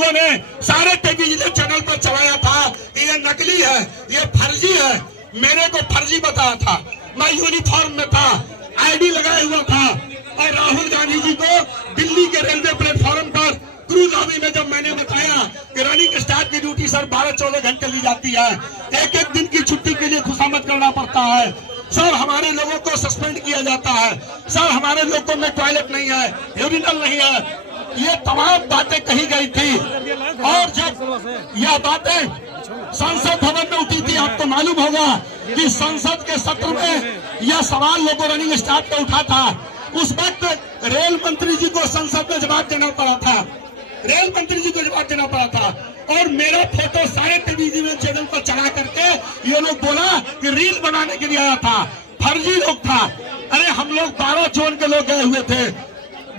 लोगों ने सारे टेलीविजन चैनल पर चलाया था कि ये नकली है, ये फर्जी है। मेरे को फर्जी बताया था, मैं यूनिफॉर्म में था, आईडी लगाया हुआ था। और राहुल गांधी जी को दिल्ली के रेलवे प्लेटफॉर्म पर क्रूज लॉबी में जब मैंने बताया कि रनिंग स्टाफ की ड्यूटी सर 12-14 घंटे ली जाती है, एक एक दिन की छुट्टी के लिए खुशामद करना पड़ता है, सर हमारे लोगों को सस्पेंड किया जाता है, सर हमारे लोगों में टॉयलेट नहीं है, यूरिनल नहीं है, ये तमाम बातें कही गई थी। और जब यह बातें संसद भवन में उठी थी, आपको मालूम होगा कि संसद के सत्र में यह सवाल लोगों रनिंग स्टाफ का उठा था। उस वक्त रेल मंत्री जी को संसद में जवाब देना पड़ा था, रेल मंत्री जी को जवाब देना पड़ा था। और मेरा फोटो सारे टेलीविजन चैनल पर चला करके ये लोग बोला कि रील बनाने के लिए आया था, फर्जी लोग था। अरे हम लोग 12 जोन के लोग गए हुए थे,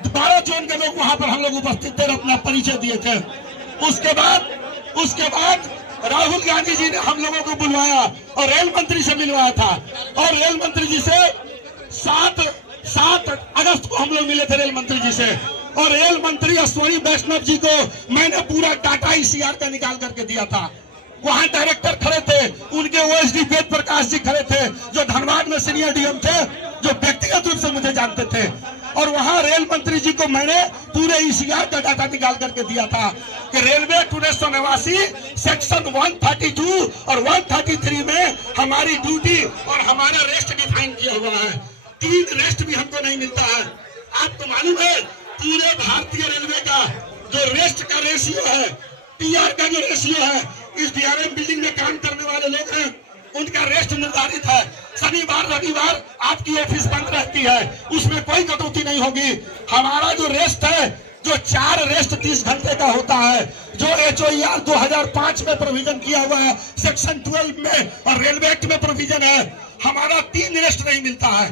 12 जोन के लोग वहां पर हम लोग उपस्थित थे, अपना परिचय दिए थे। उसके बाद राहुल गांधी जी ने हम लोगों को बुलवाया और रेल मंत्री से मिलवाया था। और रेल मंत्री जी से 7 अगस्त को हम लोग मिले थे रेल मंत्री जी से। और रेल मंत्री अश्विनी वैष्णव जी को मैंने पूरा डाटा ईसीआर का निकाल करके दिया था। वहां डायरेक्टर खड़े थे, उनके ओएसडी वेद प्रकाश जी खड़े थे, जो धनबाद में सीनियर डीएम थे, जो व्यक्तिगत रूप से मुझे जानते थे। और वहां रेल मंत्री जी को मैंने पूरे ईसीआर का डाटा निकाल करके दिया था कि रेलवे 1989 सेक्शन 132 और 133 में हमारी ड्यूटी और हमारा रेस्ट डिफाइन किया हुआ है। 3 रेस्ट भी हमको नहीं मिलता है। आपको मालूम है पूरे भारतीय रेलवे का जो रेस्ट का रेशियो है, पीआर का जो रेशियो है, इस डीआरएम बिल्डिंग में काम करने वाले लोग हैं, उनका रेस्ट निर्धारित है। शनिवार रविवार आपकी ऑफिस बंद रहती है, उसमें कोई कटौती नहीं होगी। हमारा जो रेस्ट है, जो 4 रेस्ट 30 घंटे का होता है, जो HOER 2005 में प्रोविजन किया हुआ है सेक्शन 12 में, और रेलवे एक्ट में प्रोविजन है, हमारा 3 रेस्ट नहीं मिलता है।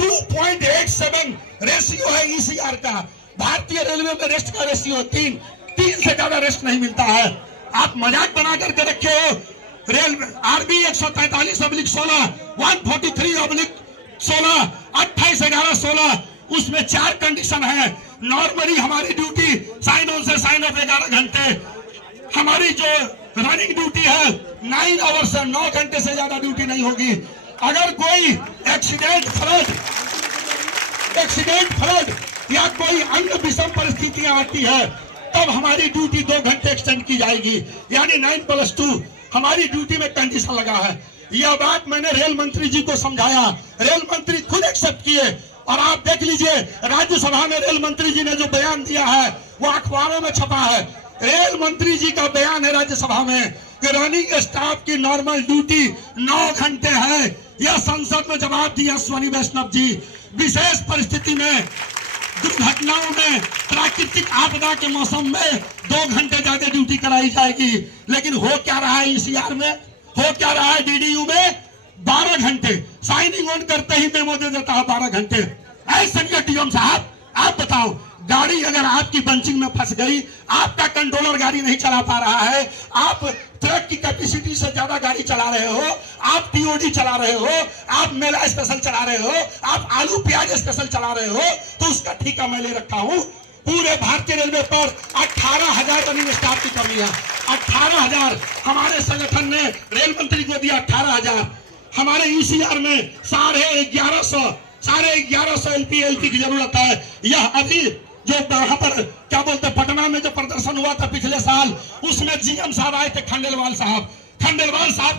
2.87 रेशियो है ईसीआर का। भारतीय रेलवे में रेस्ट का रेशियो 3 से ज्यादा रेस्ट नहीं मिलता है। आप मजाक बना करके रखे हो। रेल RB 143/16, 143/16, 28/11/16, उसमें 4 कंडीशन है। नॉर्मली हमारी ड्यूटी साइन ऑन से साइन ऑफ 11 घंटे, हमारी जो रनिंग ड्यूटी है 9 आवर से 9 घंटे से ज्यादा ड्यूटी नहीं होगी। अगर कोई एक्सीडेंट फ्लड या कोई अन्य विषम परिस्थितियां आती है, तब हमारी ड्यूटी 2 घंटे एक्सटेंड की जाएगी, यानी 9+2 हमारी ड्यूटी में कंडीशन लगा है। यह बात मैंने रेल मंत्री जी को समझाया, रेल मंत्री खुद एक्सेप्ट किए। और आप देख लीजिए राज्यसभा में रेल मंत्री जी ने जो बयान दिया है वो अखबारों में छपा है। रेल मंत्री जी का बयान है राज्यसभा में कि रनिंग स्टाफ की नॉर्मल ड्यूटी 9 घंटे है। यह संसद में जवाब दिया अश्विनी वैष्णव जी। विशेष परिस्थिति में, दुर्घटनाओं में, प्राकृतिक आपदा के मौसम में 2 घंटे ज्यादा ड्यूटी कराई जाएगी। लेकिन हो क्या रहा है ईसीआर में, हो क्या रहा है डीडीयू में? 12 घंटे साइनिंग ऑन करते ही मेमो दे देता है 12 घंटे। ऐसे डीएम साहब आप बताओ, गाड़ी अगर आपकी बंचिंग में फंस गई, आपका कंट्रोलर गाड़ी नहीं चला पा रहा है, आप ट्रक की कैपेसिटी से ज्यादा गाड़ी चला रहे हो, आप टीओडी चला रहे हो, आप मेला स्पेशल चला रहे हो, आप आलू प्याज स्पेशल चला रहे हो, तो उसका ठेका मैं ले रखा हूं। पूरे भारतीय रेलवे पर 18,000 रनिंग स्टाफ की कमी है। 18,000 हमारे संगठन ने रेल मंत्री को दिया, 18,000। हमारे ईसीआर में 1150 एलपी की जरूरत है। यह अभी जो वहां पर क्या बोलते पटना में जो प्रदर्शन हुआ था पिछले साल, उसमें जीएम साहब आए थे, खंडेलवाल साहब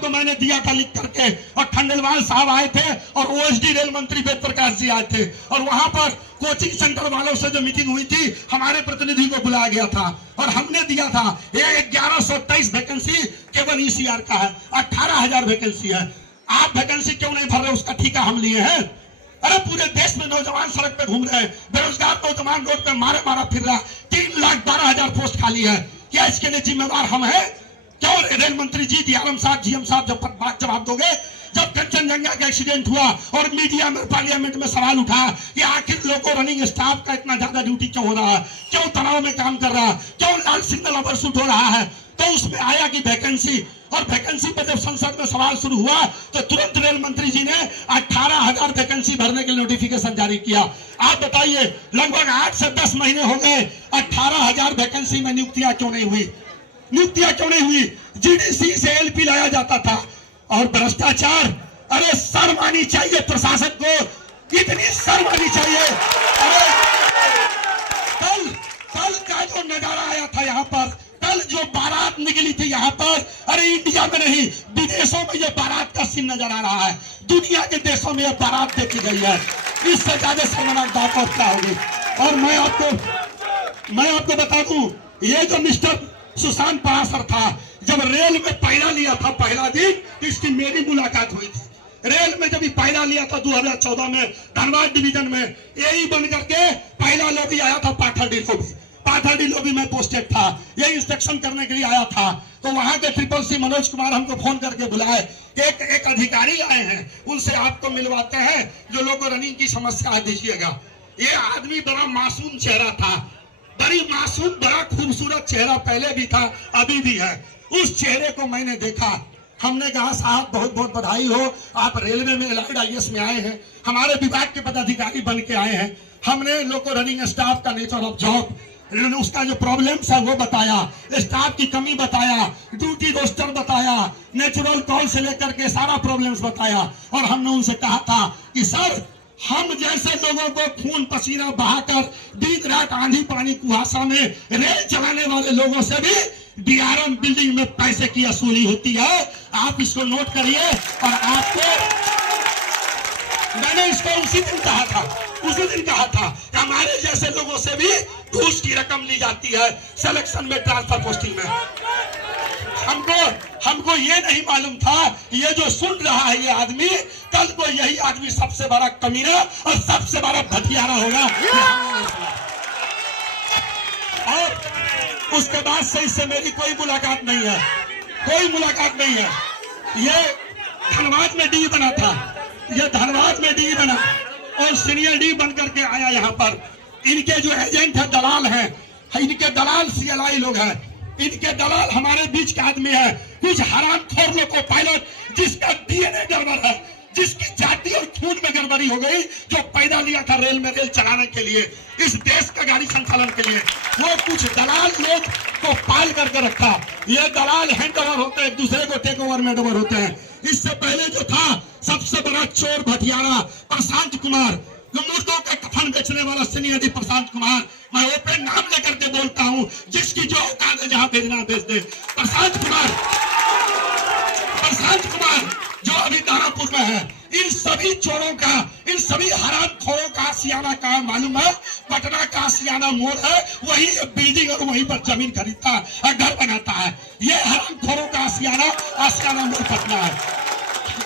को मैंने दिया था लिख करके, और खंडेलवाल साहब आए थे और ओएसडी रेल मंत्री वेद प्रकाश जी आए थे। और वहां पर कोचिंग सेंटर वालों से जो मीटिंग हुई थी, हमारे प्रतिनिधि को बुलाया गया था और हमने दिया था ये 1123 वैकेंसी केवल ईसीआर का है, 18,000 वैकेंसी है। आप वैकेंसी क्यों नहीं भर रहे, उसका ठेका हम लिए हैं। अरे पूरे देश में नौजवान सड़क पे घूम रहे हैं, बेरोजगार नौजवान रोड पे मारा फिर रहा, 3,12,000 पोस्ट खाली है। क्या इसके लिए जिम्मेवार हम हैं? क्यों रेल मंत्री जी, डीआरएम साहब, जीएम साहब जब बात जवाब दोगे? जब कंचनजंगा का एक्सीडेंट हुआ और मीडिया में पार्लियामेंट में सवाल उठा कि आखिर लोगों रनिंग स्टाफ का इतना ज्यादा ड्यूटी क्यों हो रहा है, क्यों तनाव में काम कर रहा है, क्यों लाल सिग्नल ओवरशूट हो रहा है, तो उसमें आया कि वैकेंसी, और वैकेंसी पर जब संसद में सवाल शुरू हुआ तो तुरंत रेल मंत्री जी ने 18,000 वैकेंसी भरने के लिए नोटिफिकेशन जारी किया। आप बताइए, लगभग 8 से 10 महीने हो गए, 18,000 वैकेंसी में नियुक्तियां क्यों नहीं हुई? नियुक्तियां क्यों नहीं हुई? जीडीसी से एलपी लाया जाता था। और भ्रष्टाचार, अरे शर्म आनी चाहिए प्रशासन को, इतनी शर्म आनी चाहिए। अरे कल का जो नजारा आया था यहाँ पर, कल जो बारात निकली थी यहाँ पर, अरे इंडिया में नहीं विदेशों में ये बारात का सीन नजर आ रहा है। दुनिया के देशों में ये बारात देखी गई है। इससे ज्यादा शर्मनाक बात और क्या होगी? और मैं आपको बता दूं, ये जो मिस्टर सुशांत परासर था, जब रेल में पहला लिया था, पहला दिन इसकी मेरी मुलाकात हुई थी। रेल में जब पहला लिया था 2014 में धनबाद डिवीजन में, यही बन करके पहला लोबी आया था पाथरडी लोबी में पोस्टेड था, ये इंस्पेक्शन करने के लिए आया था। तो वहां के ट्रिपल सी मनोज कुमार हमको फोन करके बुलाए, एक अधिकारी आए हैं, उनसे आपको मिलवाते हैं, जो लोगों को रनिंग की समस्या दीजिएगा। ये आदमी बड़ा मासूम चेहरा था, बड़ी मासूम, बड़ा खूबसूरत चेहरा पहले भी था, अभी भी है। उस चेहरे को मैंने देखा, हमने कहा साहब बहुत बहुत बधाई हो, आप रेलवे में एलाइड आईएएस में आए हैं, हमारे विभाग के पदाधिकारी बन के आए हैं। हमने लोग को रनिंग स्टाफ का नेचर ऑफ जॉब, उसका जो प्रॉब्लम्स है वो बताया, स्टाफ की कमी बताया, ड्यूटी रोस्टर बताया, नेचुरल कॉल से लेकर के सारा प्रॉब्लम्स बताया। और हमने उनसे कहा था कि सर, हम जैसे लोगों को खून पसीना बहाकर दिन रात आंधी पानी कुहासा में रेल चलाने वाले लोगों से भी डीआरएम बिल्डिंग में पैसे की वसूली होती है। आप इसको नोट करिए। और आपको मैंने इसको उसी दिन कहा था कि हमारे जैसे लोगों से भी घूस की रकम ली जाती है सिलेक्शन में, ट्रांसफर पोस्टिंग में। हमको ये नहीं मालूम था, ये जो सुन रहा है ये आदमी, कल को यही आदमी सबसे बड़ा कमीना और सबसे बड़ा भटियारा होगा। और उसके बाद से इससे मेरी कोई मुलाकात नहीं है। ये धनबाद में डी बना था, और सीनियर डी बन करके आया यहाँ पर। इनके जो एजेंट है, दलाल हैं, इनके दलाल सीएलआई लोग हैं, इनके दलाल हमारे बीच के आदमी है। कुछ हरामखोर लोग को पायलट, जिसका डीएनए गड़बड़ है, जिसकी जाति और खून में गड़बड़ी हो गई, जो पैदा लिया था रेल में, रेल चलाने के लिए, इस देश का गाड़ी संचालन के लिए, वो कुछ दलाल लोग को पाल करके रखा। ये दलाल हैंड ओवर होते हैं, एक दूसरे को टेक ओवर में ओवर होते हैं। इससे पहले जो था सबसे बड़ा चोर भटियारा प्रशांत कुमार, जो मुर्दों का कफन बेचने वाला सीनियर डी प्रशांत कुमार, मैं ओपन नाम लेकर के बोलता हूं, जिसकी जो औकात है जहां भेजना भेज दे। प्रशांत कुमार जो अभी दानापुर में है, इन सभी चोरों का, इन सभी हरामखोरों का आशियाना कहाँ मालूम है? पटना का आशियाना मोड़ है, वही बिल्डिंग और वहीं पर जमीन खरीदता है और घर बनाता है। ये हरामखोरों का आशियाना मोड़ पटना है।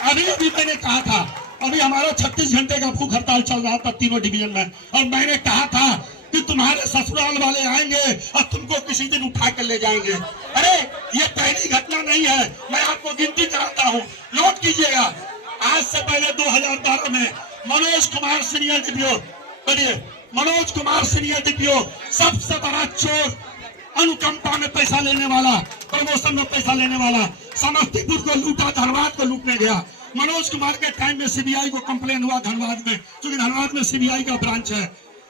अभी मैंने कहा था, अभी हमारा 36 घंटे का भूख हड़ताल चल रहा था तीनों डिवीजन में, और मैंने कहा था कि तुम्हारे ससुराल वाले आएंगे और तुमको किसी दिन उठा कर ले जाएंगे। अरे ये पहली घटना नहीं है, मैं आपको गिनती कराता हूँ, नोट कीजिएगा। आज से पहले 2012 में मनोज कुमार सीनियर डीपीओ, सबसे बड़ा चोर, अनुकंपा में पैसा लेने वाला, प्रमोशन में पैसा लेने वाला, समस्तीपुर को लूटा, धनबाद को लूटने गया। मनोज कुमार के टाइम में सीबीआई को कंप्लेन हुआ धनबाद में, क्योंकि धनबाद में सीबीआई का ब्रांच है।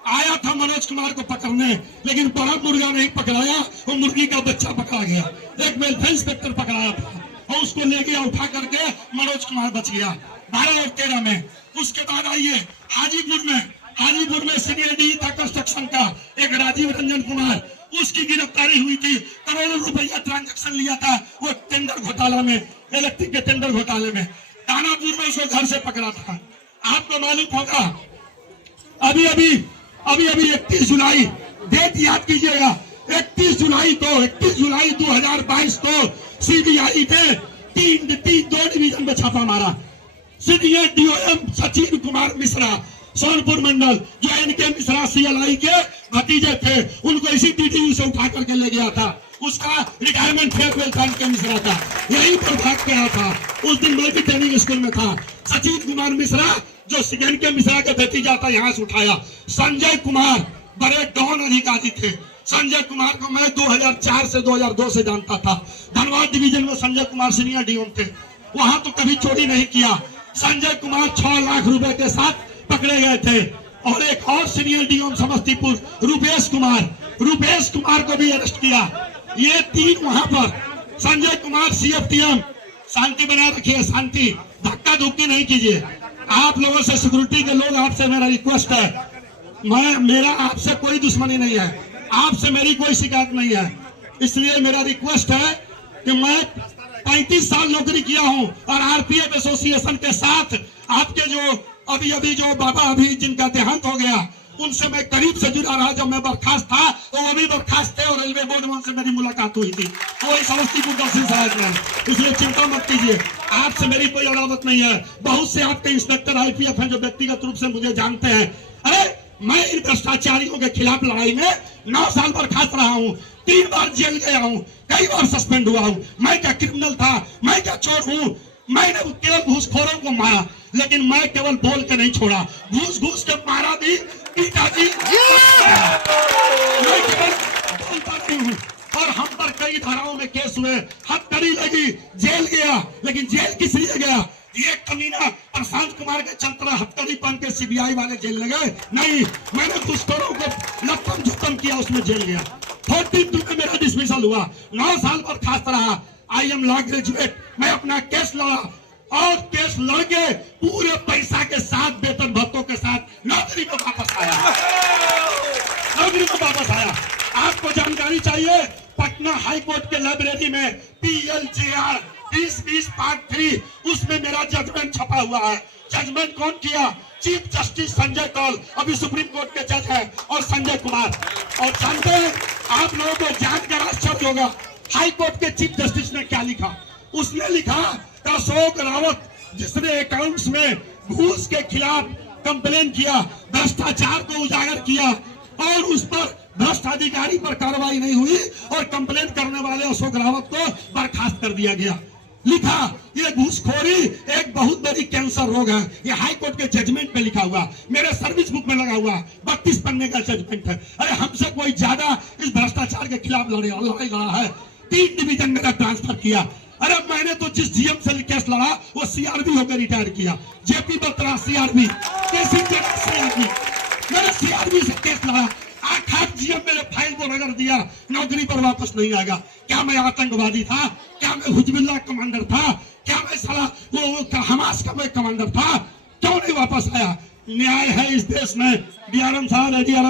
आया था मनोज कुमार को पकड़ने, लेकिन बड़ा मुर्गा नहीं पकड़ाया, वो मुर्गी का बच्चा पकड़ा गया। एक वेलफेयर इंस्पेक्टर पकड़ाया था और उसको ले गया, उठा करके मनोज कुमार बच गया 12 और 13 में। उसके बाद आइए हाजीपुर में सीनियर डी था कंस्ट्रक्शन का, एक राजीव रंजन कुमार, उसकी गिरफ्तारी हुई थी। करोड़ों रुपया ट्रांजैक्शन लिया था वो टेंडर घोटाला में, इलेक्ट्रिक के टेंडर घोटाले में। दानापुर में उसको घर से पकड़ा था। आपको मालूम होगा, अभी अभी 31 जुलाई, डेट याद कीजिएगा, 31 जुलाई 2022 को सीबीआई ने दो डिवीजन में छापा मारा। सीनियर डीओएम सचिन कुमार मिश्रा, सोनपुर मंडल, जो एनके मिश्रा सीएलआई के भतीजे थे, उनको इसी टीटीयू से उठा करके ले गया था। उसका रिटायरमेंट फेयरवेल था एनके मिश्रा का, यही पर भाग गया था। उस दिन मैं भी ट्रेनिंग स्कूल में था। सचिन कुमार मिश्रा जो एनके मिश्रा का भतीजा था, यहाँ से उठाया। संजय कुमार बड़े डॉन अधिकारी थे, संजय कुमार को मैं 2004 से 2002 से जानता था। धनबाद डिवीजन में संजय कुमार सीनियर डीएम थे, वहां तो कभी चोरी नहीं किया। संजय कुमार 6 लाख रुपए के साथ पकड़े गए थे। और एक और सीनियर डीएम समस्तीपुर रूपेश कुमार को भी अरेस्ट किया। ये 3 वहां पर। संजय कुमार CFTM, शांति बनाए रखिए, शांति, धक्का धुक्की नहीं कीजिए। आप लोगों से, सिक्योरिटी के लोग, आपसे मेरा रिक्वेस्ट है, मेरा आपसे कोई दुश्मनी नहीं है, आपसे मेरी कोई शिकायत नहीं है। इसलिए मेरा रिक्वेस्ट है कि मैं 35 साल नौकरी किया हूं और RPF एसोसिएशन के साथ आपके जो अभी जो बाबा अभी जिनका देहांत हो गया, उनसे मैं करीब से जुड़ा रहा। जब मैं बर्खास्त था तो वो भी बर्खास्त थे और रेलवे बोर्ड में उनसे मेरी मुलाकात हुई थी, वही समस्तीपुर दक्षिण सहायक में। इसलिए चिंता मत कीजिए, आपसे मेरी कोई अदावत नहीं है। बहुत से आपके इंस्पेक्टर IPF हैं जो व्यक्तिगत रूप से मुझे जानते हैं। अरे मैं इन भ्रष्टाचारियों के खिलाफ लड़ाई में 9 साल बर्खास्त रहा हूँ, 3 बार जेल गया हूँ, कई बार सस्पेंड हुआ हूँ। मैं क्या क्रिमिनल था? मैं क्या चोर हूँ? मैंने केवल घूसखोरों को मारा, लेकिन मैं केवल बोल के नहीं छोड़ा, घूस के मारा भी, पिताजी मैं केवल बोलता नहीं हूँ। और हम पर कई धाराओं में केस हुए, हथकड़ी लगी, जेल गया। लेकिन जेल किस लिए गया? ये कमीना प्रशांत कुमार के चलते हथकड़ी पहन के CBI वाले जेल लगे नहीं, मैंने घूसखोरों को लपम झुपम किया, उसमें जेल गया। 42 में मेरा डिसमिसल हुआ, 9 साल बर्खास्त रहा। I am law graduate. मैं अपना केस लड़ा और केस लड़के पूरे पैसा के साथ, वेतन भत्तों के साथ नौकरी में वापस आया। आपको जानकारी चाहिए, पटना हाई कोर्ट के लाइब्रेरी में PLJR 2020 पार्ट 3, उसमें मेरा जजमेंट छपा हुआ है। जजमेंट कौन किया? चीफ जस्टिस संजय कौल, अभी सुप्रीम कोर्ट के जज हैं, और संजय कुमार। और जानते हैं, आप लोगों को जानकर आश्चर्य होगा, हाई कोर्ट के चीफ जस्टिस ने क्या लिखा? उसने लिखा कि अशोक रावत जिसने अकाउंट्स में घूस के खिलाफ कंप्लेन किया, भ्रष्टाचार को उजागर किया और उस पर भ्रष्ट अधिकारी पर कार्रवाई नहीं हुई और कंप्लेन करने वाले अशोक रावत को बर्खास्त कर दिया गया। लिखा, ये घूसखोरी एक बहुत बड़ी कैंसर रोग है। ये हाई कोर्ट के जजमेंट में लिखा हुआ, मेरे सर्विस बुक में लगा हुआ 32 पन्ने का जजमेंट है। अरे हमसे कोई ज्यादा इस भ्रष्टाचार के खिलाफ लड़ाई लड़ा है। 3 डिवीजन मेरा ट्रांसफर किया। अरे मैंने तो जिस GM से केस लड़ा वो CRB होकर रिटायर किया। JP बत्रा CRB, मैंने CRB से केस लड़ा। 8 GM मेरे फाइल को रगड़ दिया, नौकरी पर वापस नहीं आएगा। क्या मैं आतंकवादी था? क्या मैं हुजबिल्ला कमांडर था? क्या मैं साला वो हमास का मैं कमांडर था? क्यों नहीं वापस आया? न्याय है इस देश में। DRM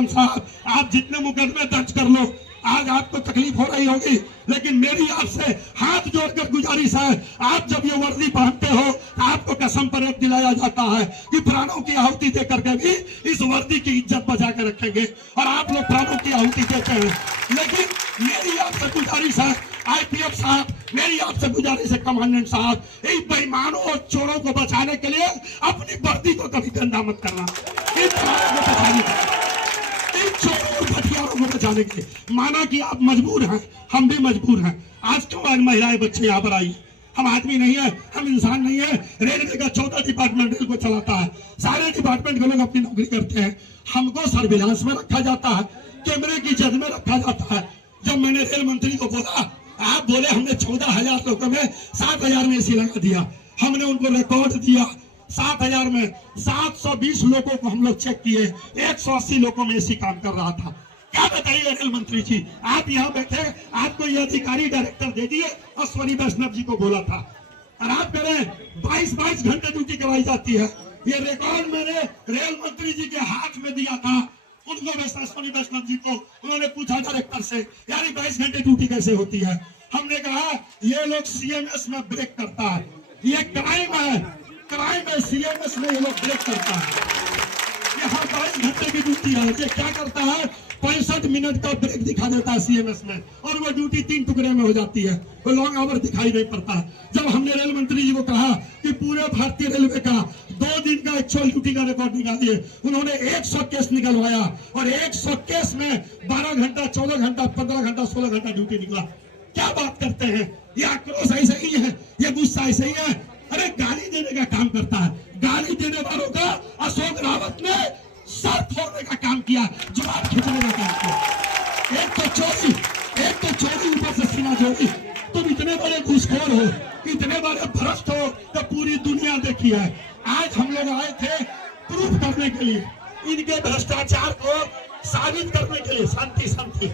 साहब, आप जितने मुकदमे दर्ज कर लो, आज आपको तकलीफ हो रही होगी, लेकिन मेरी आपसे हाथ जोड़कर गुजारिश है, आप जब ये वर्दी पहनते हो तो आपको कसम पर एक दिलाया जाता है कि प्राणों की आहुति दे करके भी इस वर्दी की इज्जत बचा के रखेंगे, और आप लोग प्राणों की आहुति देते हैं। लेकिन मेरी आपसे गुजारिश है IPF साहब, मेरी आपसे गुजारिश है कमांडेंट साहब, इन बेईमानों और चोरों को बचाने के लिए अपनी वर्दी को कभी गंदा मत करना। हथियारों को बचाने के लिए माना कि आप मजबूर हैं, हम भी मजबूर हैं। आज क्यों आज महिलाएं बच्चे यहाँ पर आई? हम आदमी नहीं है, हम इंसान नहीं है। रेलवे का 14 डिपार्टमेंट रेल को चलाता है, सारे डिपार्टमेंट के लोग अपनी नौकरी करते हैं। हमको सर्विलांस में रखा जाता है, कैमरे की जद में रखा जाता है। जब मैंने रेल मंत्री को बोला, आप बोले हमने 14,000 लोगों में 7,000 में AC लगा दिया। हमने उनको रिकॉर्ड दिया, 7,000 में 720 लोगों को हम लोग चेक किए, 180 लोगों में AC काम कर रहा था। क्या बताइए रेल मंत्री जी, आप यहाँ बैठे, आपको ये अधिकारी डायरेक्टर दे दिए, अश्वनी वैष्णव जी को बोला था, और आप कह रहे हैं 22 घंटे ड्यूटी करवाई जाती है। ये रिकॉर्ड मैंने रेल मंत्री जी के हाथ में दिया था, उनको अश्वनी वैष्णव जी को। उन्होंने पूछा डायरेक्टर से, यार 22 घंटे ड्यूटी कैसे होती है? हमने कहा ये लोग CMS में ब्रेक करता है, ये क्राइम है, क्राइम है, CMS में ये लोग ब्रेक करता है। यहाँ 22 घंटे की ड्यूटी है, ये क्या करता है? 65 मिनट का ब्रेक दिखा देता है CMS में, और वो ड्यूटी 3 टुकड़े में हो जाती है, वो लॉन्ग आवर दिखाई नहीं पड़ता। जब हमने रेल मंत्री जी को कहा कि पूरे भारतीय रेलवे का 2 दिन का एक्चुअल ड्यूटी का रिकॉर्ड निकालिए, उन्होंने 100 केस निकलवाया, और 100 केस में 12 घंटा, 14 घंटा, 15 घंटा, 16 घंटा ड्यूटी निकला। क्या बात करते हैं? ये आक्रोश ऐसे ही है, ये गुस्सा ऐसे ही है। अरे गाली देने का काम करता है, गाली देने वालों का अशोक रावत ने सर फोड़ने का काम किया, जवाब खींचने का काम किया। एक तो चोरी ऊपर से सीना जोड़ी। तुम इतने बड़े घूसखोर हो, इतने बड़े भ्रष्ट हो तो पूरी दुनिया देखी है। आज हम लोग आए थे प्रूफ करने के लिए, इनके भ्रष्टाचार को साबित करने के लिए। शांति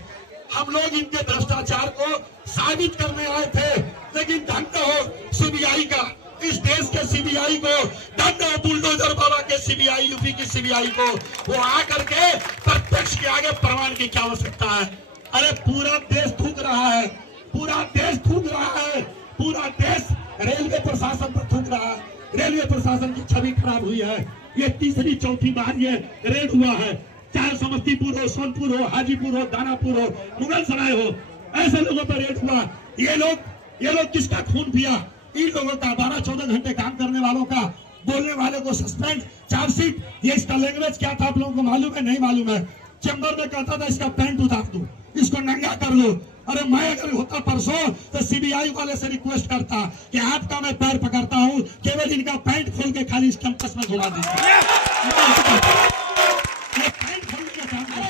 हम लोग इनके भ्रष्टाचार को साबित करने आए थे, लेकिन दंड हो सीबीआई का, इस देश के सीबीआई को दंड हो, बुलडोजर बाबा के सीबीआई, यूपी की सीबीआई को। वो आकर के प्रत्यक्ष के आगे प्रमाण की क्या आवश्यकता है? अरे पूरा देश थूक रहा है, पूरा देश थूक रहा है, पूरा देश रेलवे प्रशासन पर थूक रहा है। रेलवे प्रशासन की छवि खराब हुई है। ये तीसरी चौथी बार ये रेड हुआ है, चाहे समस्तीपुर हो, सोनपुर हो, हाजीपुर हो, दानापुर हो, मुगलसराय हो, ऐसे लोगों पर रेड हुआ। ये लोग किसका खून पिया? इन लोगों का, 12-14 घंटे काम करने वालों का, बोलने वाले को सस्पेंड, चार्जशीट। ये इसका लैंग्वेज क्या था आप लोगों को मालूम है? नहीं मालूम है। चैम्बर में कहता था इसका पैंट उतार दो, इसको नंगा कर लो। अरे मैं अगर होता परसों तो सीबीआई वाले से रिक्वेस्ट करता कि आपका मैं पैर पकड़ता हूं, केवल इनका पैंट खोल के खाली इस कैंपस में घुमा दीजिए।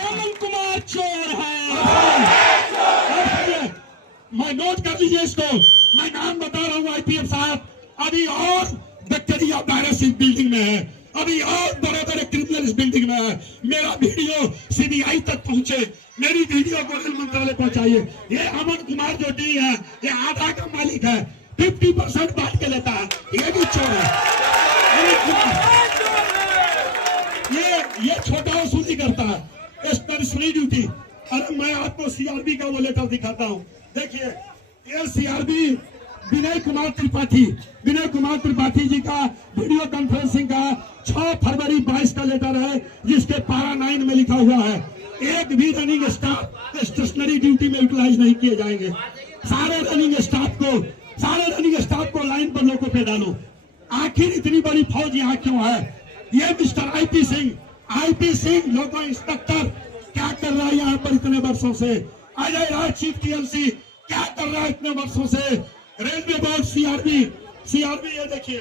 अमन कुमार चोर है। मैं नोट कर लीजिए इसको, मैं नाम बता रहा हूँ आईपीएफ साहब। अभी और बैक्टीरिया वायरस इस बिल्डिंग में है, अभी और बड़े बड़े क्रिमिनल इस बिल्डिंग में है। मेरा वीडियो सीबीआई तक पहुंचे, मेरी वीडियो को रेल मंत्रालय पहुंचाइए। ये अमन कुमार जो डी है, ये आधा का मालिक है, 50% बांट के लेता है, ये भी चोर है। अमन कुमार ये छोटा वसूली करता है, स्टेशनरी ड्यूटी। अरे मैं आपको सीआरबी का वो लेटर दिखाता हूँ, देखिए। ये सीआरबी विनय कुमार त्रिपाठी जी का वीडियो कॉन्फ्रेंसिंग का 6 फरवरी 22 का लेटर है, जिसके पारा 9 में लिखा हुआ है, एक भी रनिंग स्टाफ स्टेशनरी ड्यूटी में यूटिलाइज नहीं किए जाएंगे। सारे रनिंग स्टाफ को लाइन पर लोगों पे डालो। आखिर इतनी बड़ी फौज यहाँ क्यों है? ये मिस्टर आईपी सिंह लोको इंस्पेक्टर क्या कर रहा है यहाँ पर इतने वर्षों से? अजय राज चीफ टीएलसी क्या कर रहा है इतने वर्षों से? रेलवे बोर्ड सीआरबी, ये देखिए,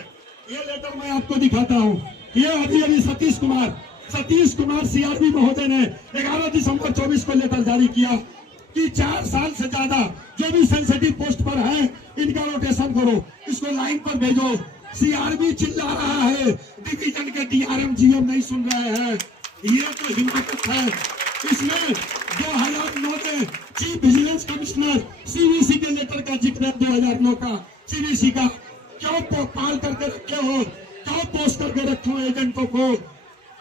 ये लेटर मैं आपको दिखाता हूँ। ये अभी सतीश कुमार सीआरबी महोदय ने 11 दिसंबर 24 को लेटर जारी किया कि 4 साल से ज्यादा जो भी सेंसिटिव पोस्ट पर है, इनका रोटेशन करो, इसको लाइन पर भेजो। सीआरबी चिल्ला रहा है, डिवीजन के डीआरएम जीएम नहीं सुन रहे हैं। ये तो हिमाकत है। इसमें 2009 में चीफ विजिलेंस कमिश्नर सीवीसी के लेटर का जिक्र है, 2009 का सीवीसी का। क्यों पाल करके रखे हो, क्यों पोस्ट करके रखे हो एजेंटों को?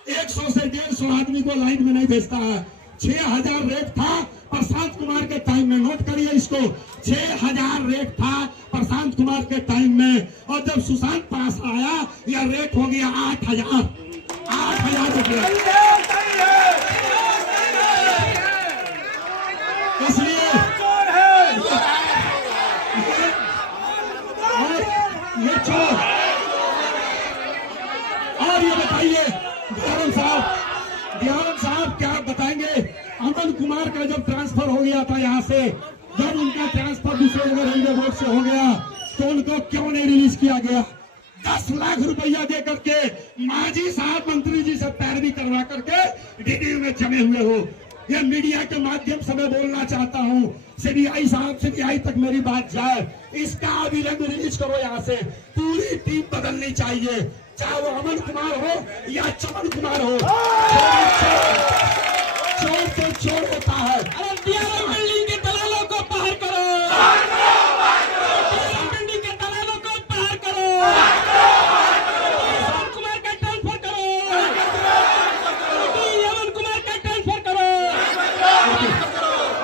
100 से 150 आदमी को लाइन में नहीं भेजता है। 6000 रेट था प्रशांत कुमार के टाइम में, नोट करिए इसको, 6000 रेट था प्रशांत कुमार के टाइम में, और जब सुशांत पास आया यह रेट हो गया 8000 रुपया। इसलिए ये चोर। और ये बताइए दियारम साहब क्या बताएंगे? अमन कुमार का जब ट्रांसफर हो गया था यहाँ से, जब उनका ट्रांसफर दूसरे जगह रेलवे बोर्ड से हो गया, तो उनको क्यों नहीं रिलीज किया गया? 10 लाख रुपया दे करके मांझी साहब मंत्री जी से पैरवी करवा करके डीडीयू में जमे हुए हो। ये मीडिया के माध्यम से मैं बोलना चाहता हूँ, सीबीआई तक मेरी बात जाए, इसका अविलंब रिलीज करो यहाँ से। पूरी टीम बदलनी चाहिए, चाहे वो अमन कुमार हो या चमन कुमार हो। चोर तो चोर होता है। अरे बिल्डिंग के दलालों को बाहर करो, बिल्डिंग के दलालों को बाहर करो, अमन कुमार का ट्रांसफर करो, अमन कुमार का ट्रांसफर करो।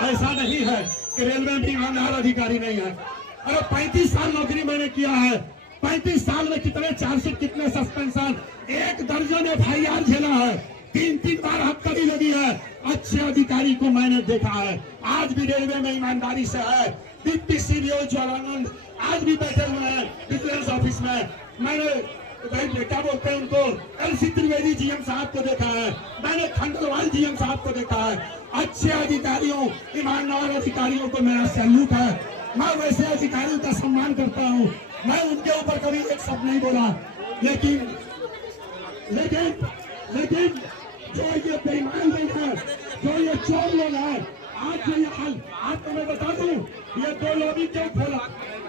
ऐसा नहीं है कि रेलवे में ईमानदार अधिकारी नहीं है। अरे 35 साल नौकरी मैंने किया है, 35 साल में कितने चार्जशीट, कितने सस्पेंशन, 1 दर्जन FIR झेला है, 3 बार हथकड़ी लगी है। अच्छे अधिकारी को मैंने देखा है, आज भी रेलवे में ईमानदारी से है। डिप्टी सीईओ ज्वालानंद आज भी बैठे हुए हैं विजिलेंस ऑफिस में। मैंने क्या बोलते हैं उनको, LC त्रिवेदी जीएम साहब को देखा है, मैंने खंडलवाल जीएम साहब को देखा है। अच्छे अधिकारियों, ईमानदार अधिकारियों को मेरा सैल्यूट है। मैं वैसे अधिकारियों का सम्मान करता हूँ, मैं उनके ऊपर कभी एक शब्द नहीं बोला, लेकिन जो ये बेईमान लोग हैं, जो ये चोर लोग हैं, आज ये हाल आपको मैं बता दूं, ये 2 लॉबी क्यों खोला?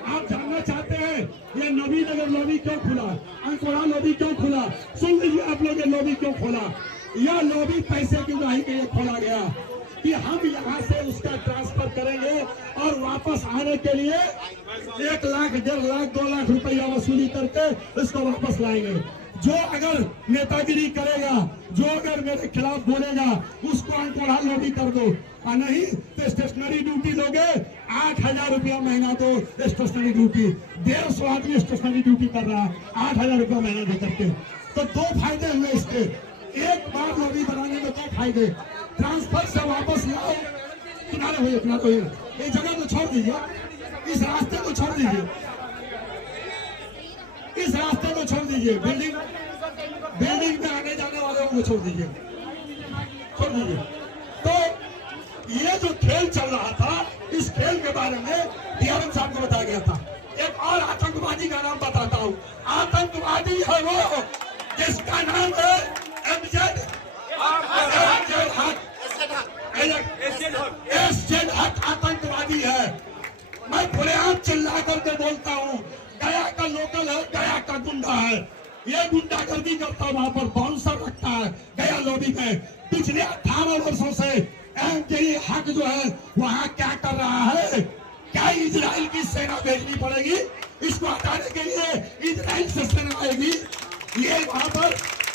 आप जानना चाहते हैं ये नवीनगर लॉबी क्यों खुला, अंकोड़ा लॉबी क्यों खुला? सुन लीजिए आप लोग, ये लॉबी क्यों खोला? यह लॉबी पैसे की उड़ाही के लिए खोला गया कि हम यहाँ से उसका ट्रांसफर करेंगे और वापस आने के लिए 1 लाख, 1.5 लाख, 2 लाख रुपया वसूली करके इसको वापस लाएंगे। जो अगर नेतागिरी करेगा, जो अगर मेरे खिलाफ बोलेगा, उसको अंकोड़ा लॉबी कर दो, और नहीं तो स्टेशनरी ड्यूटी दोगे, 8,000 रुपया महीना दो स्टेशनरी ड्यूटी। 150 आदमी स्टेशनरी ड्यूटी कर रहा है 8,000 रुपया महीना दे करके। तो 2 फायदे हुए इसके, एक बार लॉबी बनाने में 2 फायदे, ट्रांसफर से वापस लाओ, किनारे होइए, किनारे होइए, ये जगह को छोड़ दीजिए, इस रास्ते को छोड़ दीजिए, इस रास्ते को छोड़ दीजिए, बिल्डिंग में आने जाने वालों को छोड़ दीजिए, छोड़ दीजिए। तो ये जो खेल चल रहा था, इस खेल के बारे में डीआरएम साहब को बताया गया था। एक और आतंकवादी का नाम बताता हूँ, आतंकवादी है वो जिसका नाम है एमजेड हक आतंकवादी है। मैं खुलेआम चिल्ला करके बोलता हूँ, गया का लोकल है, गया का गुंडा है, ये गुंडागर्दी करता है, वहां पर बाउंसर रखता है गया लॉबी में। पिछले 18 वर्षों से एमजेड हक जो है वहां क्या कर रहा है? क्या इजराइल की सेना भेजनी पड़ेगी इसको हटाने के लिए? इजराइल से सेना आएगी, ये वहां पर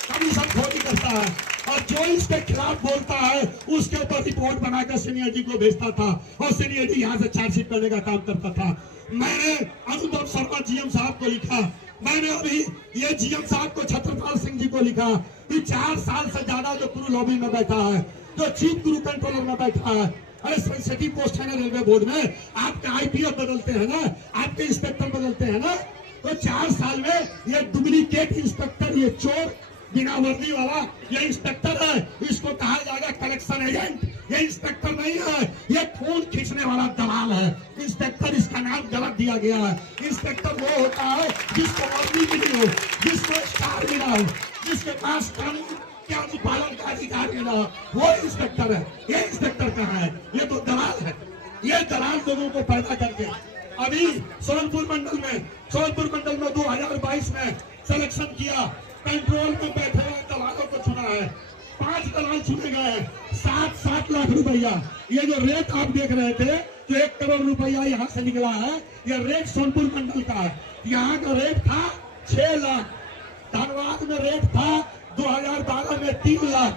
कमीशन खोरी करता है, और जो इसके खिलाफ बोलता है उसके ऊपर रिपोर्ट बनाकर सीनियर जी को भेजता था, और सीनियर जी यहाँ से चार्जशीट करने का काम करता था। मैंने अनुपम शर्मा जीएम साहब को लिखा, मैंने अभी ये जीएम साहब को छत्रपाल सिंह जी को लिखा कि 4 साल से ज्यादा जो क्रू लॉबी में बैठा है, जो चीफ क्रू कंट्रोलर में बैठा है, अरे सेंसिटिव पोस्ट है ना रेलवे बोर्ड में, आपके आईपीएफ बदलते हैं ना, आपके इंस्पेक्टर बदलते हैं ना, तो 4 साल में ये डुप्लीकेट इंस्पेक्टर, ये चोर बिना वर्दी वाला ये इंस्पेक्टर है, इसको कहा जाएगा कलेक्शन एजेंट। ये इंस्पेक्टर नहीं है, ये खून खींचने वाला दलाल है। इंस्पेक्टर इसका नाम गलत दिया गया है। इंस्पेक्टर वो होता है जिसको वर्दी मिली हो, जिसको स्टार मिला हो, जिसके पास कानून के अनुपालन का अधिकार मिला हो, वो इंस्पेक्टर है। ये इंस्पेक्टर कहाँ है? ये तो दलाल है। ये दलाल लोगों को पैदा करके अभी सोनपुर मंडल में 2022 में सिलेक्शन किया, कंट्रोल में बैठे हुए दलालों को चुना है। 5 दलाल चुने गए, 7-7 लाख रुपया। ये जो रेट आप देख रहे थे, जो 1 करोड़ रुपया यहाँ से निकला है, ये रेट सोनपुर मंडल का है। यहाँ का रेट था 6 लाख, धनबाद में रेट था 2012 में 3 लाख।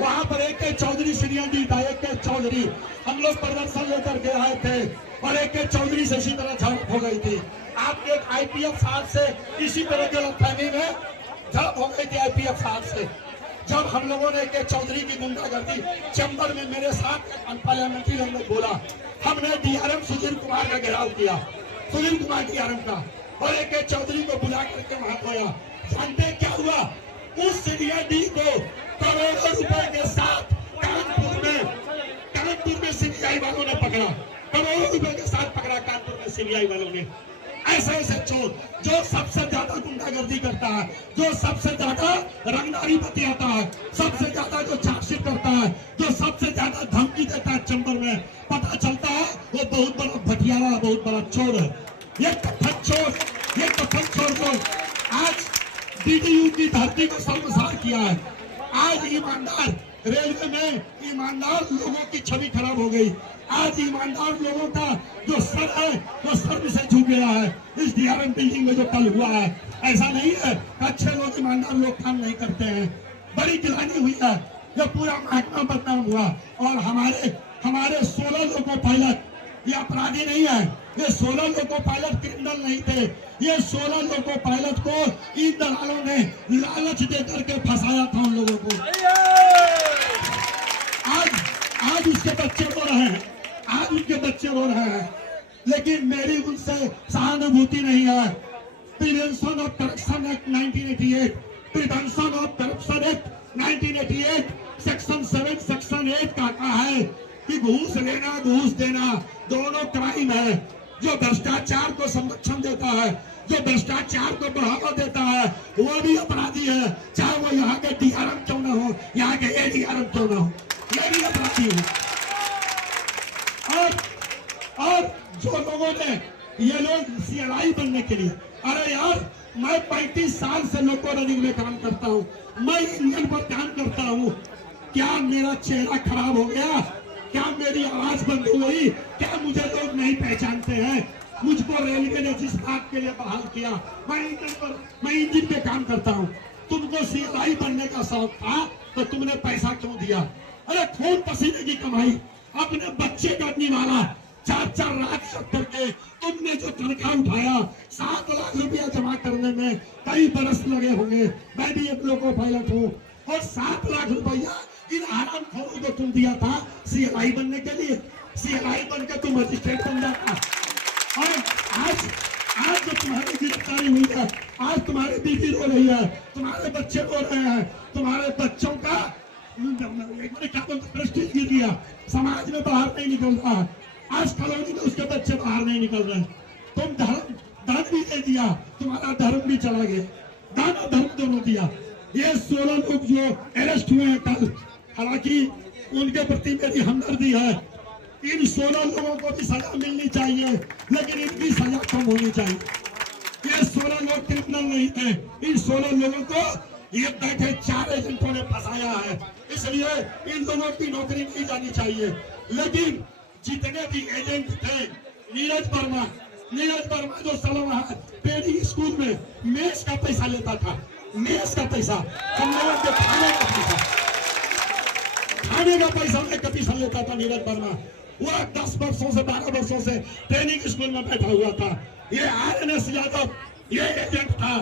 वहाँ पर AK चौधरी सीनियर जी था, AK चौधरी, हम लोग प्रदर्शन लेकर के आए थे, और AK चौधरी से इसी तरह झड़प हो गई थी। आपके एक IPF साहब से इसी तरह के गलतफहमी में झड़प हो गई थी IPF साहब से। जब हम लोगों ने AK चौधरी की गुंडागर्दी चैम्बर में मेरे साथ पार्लियामेंट्री में बोला, हमने DRM सुधीर कुमार का घेराव किया, सुधीर कुमार DRM का, और AK चौधरी को बुला करके वहां खोया। जानते क्या हुआ? उस सीनियर डी को करोड़ों रुपए के साथ कानपुर में CBI वालों ने पकड़ा, करोड़ों रुपए के साथ पकड़ा कानपुर में CBI वालों ने। ऐसे चोर जो सबसे ज्यादा गुंडागर्दी करता है, जो सबसे ज्यादा रंगदारी बतियाता है, सबसे ज्यादा जो चार्जशीट करता है, जो सबसे ज्यादा धमकी देता है चैम्बर में, पता चलता है वो बहुत बड़ा भटियारा, बहुत बड़ा चोर है। ये कथन चोर को आज DDU की धरती को शर्मसार किया है। आज ईमानदार रेलवे में ईमानदार लोगों की छवि खराब हो गई। आज ईमानदार लोगों का जो सर है वो सर से झुक गया है। इस DRM बिल्डिंग में जो कल हुआ है, ऐसा नहीं है अच्छे लोग ईमानदार लोग काम नहीं करते हैं। बड़ी गिलानी हुई है, जो पूरा महकमा बदनाम हुआ, और हमारे 16 लोको पायलट ये अपराधी नहीं है, ये 16 लोको पायलट क्रिमिनल नहीं थे। ये 16 लोको पायलट को इन दलालों ने लालच देकर के फंसाया था उन लोगों को। आज उसके बच्चे रो रहे हैं, आज उनके बच्चे रो रहे हैं, लेकिन मेरी उनसे सहानुभूति नहीं है। Prevention of corruption act 1988, prevention of corruption act 1988 section 7 section 8 का कहा है कि घूस लेना घूस देना दोनों क्राइम है। जो भ्रष्टाचार को संरक्षण देता है, जो भ्रष्टाचार को बढ़ावा देता है, वो भी अपराधी है, चाहे वो यहाँ के DRM क्यों ना हो, यहाँ के ADRM क्यों ना हो, ये भी अपराधी है। और जो लोगों ने ये लोग सीएलआई बनने के लिए, अरे यार मैं 35 साल से लोको रनिंग में काम करता हूँ, मैं इंजन पर काम करता हूँ। क्या मेरा चेहरा खराब हो गया? क्या मेरी आवाज बंद हो गई? क्या मुझे लोग नहीं पहचानते हैं? मुझको रेलवे ने जिस बात के लिए बहाल किया, मैं इंजन पे काम करता हूँ। तुमको सीएलआई बनने का शौक था तो तुमने पैसा क्यों दिया? अरे खून पसीने की कमाई, अपने बच्चे का निवाला 4-4 लाख करके तुमने जो तनख्वाह उठाया, 7 लाख रुपया जमा करने में कई बरस लगे होंगे। मैं भी एक लोको पायलट हूँ, और 7 लाख रुपया इन आराम खोरों को तुम दिया था सीएलआई बनने के लिए। सीएलआई बनकर तुम मजिस्ट्रेट बन जाता। और आज जो तुम्हारी गिरफ्तारी हुई है, आज तुम्हारी बीवी रो रही है, तुम्हारे बच्चे रो रहे हैं, तुम्हारे बच्चों का प्रेस्टीज गिर गया, समाज में बाहर नहीं निकल रहा है। आज कॉलोनी में उसके बच्चे बाहर नहीं निकल रहे। तुम धर्म भी दे दिया, तुम्हारा धर्म भी चला गया, दाना धर्म दोनों दिया। ये 16 लोग जो अरेस्ट हुए हैं कल, हालांकि उनके प्रति मेरी हमदर्दी है। इन 16 लोगों को भी सजा मिलनी चाहिए, लेकिन इनकी सजा कम होनी चाहिए। ये 16 लोग क्रिमिनल नहीं थे, इन 16 लोगों को ये बैठे 4 एजेंटों ने फंसाया है, इसलिए इन लोगों की नौकरी नहीं जानी चाहिए। लेकिन जितने भी एजेंट थे, नीरज वर्मा जो सलवा है ट्रेनिंग स्कूल में मेस का पैसा लेता था, मेस का पैसा, हम लोगों के खाने का पैसा में कमीशन लेता था नीरज वर्मा। वो 10 वर्षों से 12 वर्षों से ट्रेनिंग स्कूल में बैठा हुआ था। ये आरएनएस यादव ये एजेंट था।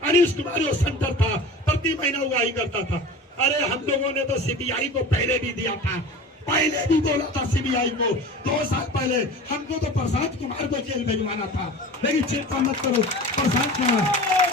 अनीश कुमार जो सेंटर था, प्रति महीना उगाही करता था। अरे हम लोगों ने तो सीबीआई को पहले भी दिया था, पहले भी बोला था सीबीआई को 2 साल पहले। हमको तो प्रशांत कुमार को जेल भिजवाना था, लेकिन चिंता मत करो प्रशांत कुमार,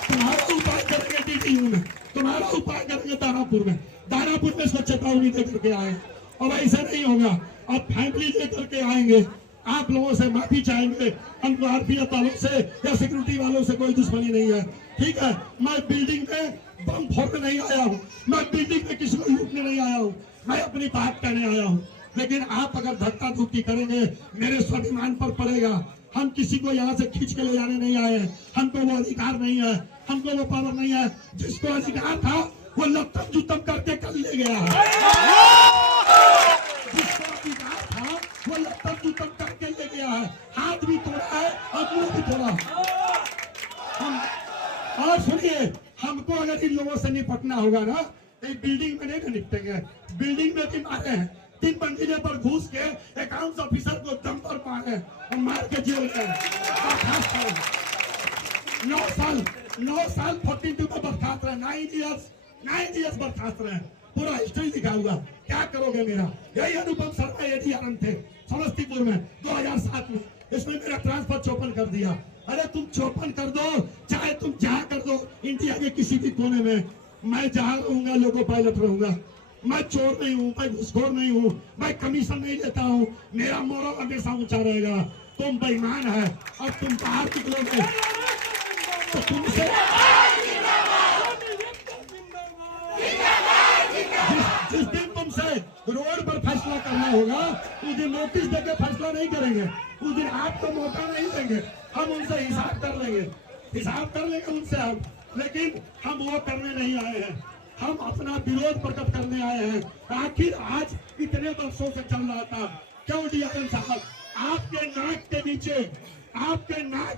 तुम्हारा उपाय करेंगे डीडीयू में, तुम्हारा उपाय करेंगे दानापुर में इसको चेतावनी दे करके आए। और ऐसा नहीं होगा, अब फैमिली लेकर के आएंगे, आप लोगों से माफी चाहेंगे। हमको आरपीएफ वालों से या सिक्योरिटी वालों से कोई दुश्मनी नहीं है, ठीक है। मैं बिल्डिंग में बम फोड़ने नहीं आया हूँ, मैं बिल्डिंग में किसी को लूटने नहीं आया हूँ, मैं अपनी बात कहने आया हूँ। लेकिन आप अगर धक्का धुक्की करेंगे मेरे स्वाभिमान पर पड़ेगा। हम किसी को यहाँ से खींच के ले जाने नहीं आए, हमको वो अधिकार नहीं है, हमको वो पावर नहीं है। जिसको अधिकार था वो लत्तम जुतम करके कर ले गया है, जिसको अधिकार था वो लत्तम जुतम करके ले गया है। हाथ भी तोड़ा है और मुंह भी तोड़ा। और सुनिए, हमको अगर इन लोगों से निपटना होगा ना, एक बिल्डिंग में नहीं निपटेंगे, बिल्डिंग में भी मारे हैं, 3 मंजिले पर घुस के अकाउंट्स ऑफिसर को दम पर मारे और मार के जेल में 9 साल 42 में बर्खास्त रहे, 9 इयर्स बर्खास्त रहे। पूरा हिस्ट्री लिखा हुआ, क्या करोगे मेरा। यही अनुपम शर्मा एडीआरएम थे समस्तीपुर में 2007 में, इसमें मेरा ट्रांसफर 54 कर दिया। अरे तुम 54 कर दो, चाहे तुम जहाँ कर दो, इंडिया के किसी भी कोने में, मैं जहाँ रहूंगा लोको पायलट रहूंगा। मैं चोर नहीं हूँ, मैं घुसखोर नहीं हूँ, मैं कमीशन नहीं लेता हूँ, मेरा मोरल हमेशा ऊंचा रहेगा। तुम बेईमान है और तुम बाहर निकलोगे तो तुमसे जिस दिन तुमसे रोड पर फैसला करना होगा, उस दिन नोटिस देके फैसला नहीं करेंगे, उस दिन आपको मौका नहीं देंगे। हम उनसे हिसाब कर लेंगे उनसे हम, लेकिन हम वो करने नहीं आए हैं, हम अपना विरोध प्रकट करने आए हैं। आखिर आज इतने वर्षों से चल रहा था, क्यों डीआरएम साहब आपके नाक